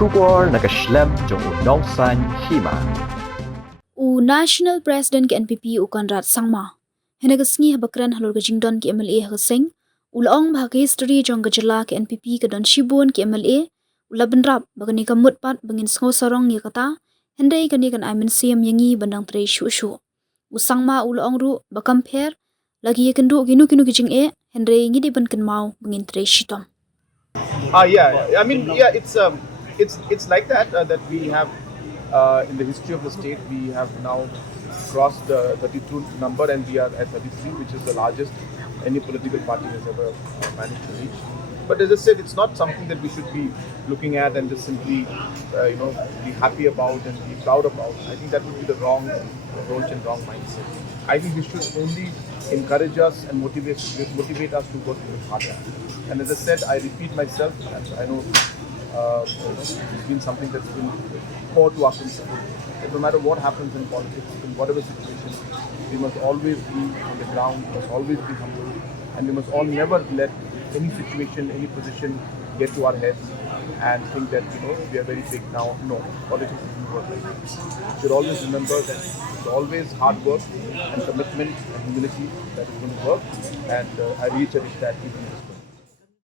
Shubor nakaslem jong unong san Hima. National President ke NPP Conrad sangma. Henagasngi habakran halor ke jingdon ke MLA Seng. Ulaong bahagi history jong gejala ke NPP ke don Shibun ke MLA. Ula benrap bagani kamut pat bangin Sngew Sarong ni kata. Hynrei kani kan Mynsiem yangi bandang tray shu. Usangma ulaong ru bakampher lagi kendu ginu kijing Hynrei ngi di ban kan mau bangin tray shitom. Yeah. I mean, yeah, it's like that that we have in the history of the state. We have now crossed the 32 number, and we are at 33, which is the largest any political party has ever managed to reach. But as I said, it's not something that we should be looking at and just simply, be happy about and be proud about. I think that would be the wrong approach and wrong mindset. I think we should only encourage us and motivate us to work even harder. And as I said, I repeat myself, and I know it's been something that's been core to our principle. That no matter what happens in politics, in whatever situation, we must always be on the ground, we must always be humble, and we must all never let any situation, any position get to our heads and think that we are very big now. No, politics doesn't work like that. We should always remember that it's always hard work and commitment and humility that is going to work, and I reiterate that even in this.